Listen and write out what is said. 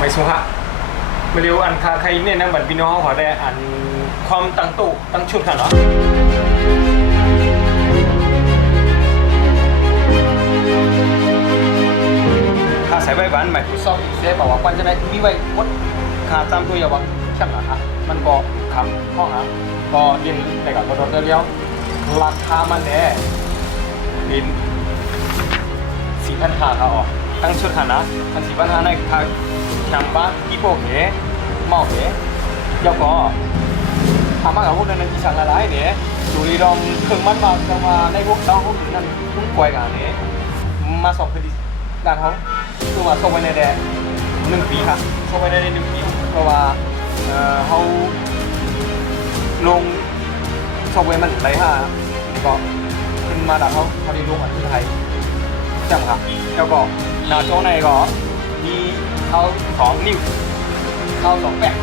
ไม่สุภาไม่เร็วอันคาใครเนี่ยนะเหมือนพี่น้องขอได้อันความตั้งตู้ตั้งชุดกันเนาะถ้าใส่ใบหวานใหม่ซอกเสียบอกว่าวันจะได้มีไว้กดขาตามตัวอย่าว่าเข้มหนาอะมันก็คำข้อหาก็เรียนแต่กับตัวเดียวราคามันแน่บินสี่พันห้าครับอ๋อตั้งชุดหันนะพันสี่พันห้าในค่า แคมบ้านอีโปเก๋เมาเก๋ยอก็ถามมากับพวกนั้นที่สั่งอะไรเนี่ยดูรีดองเครื่องมันมาจังว่าในพวกน้องพวกนั้นทุ่งกวยกันเนี่ยมาสอบคดีดานเขาคือว่าส่งไปในแดนหนึ่งปีครับส่งไปในแดนหนึ่งปีเพราะว่าเออเขาลงส่งไปมันไรห้าก็ขึ้นมาดักเขาพอดีลงอันที่ไทยจังครับแล้วก็นาโชว์ในก็มี เขาสองนิ้วเขาสองแปด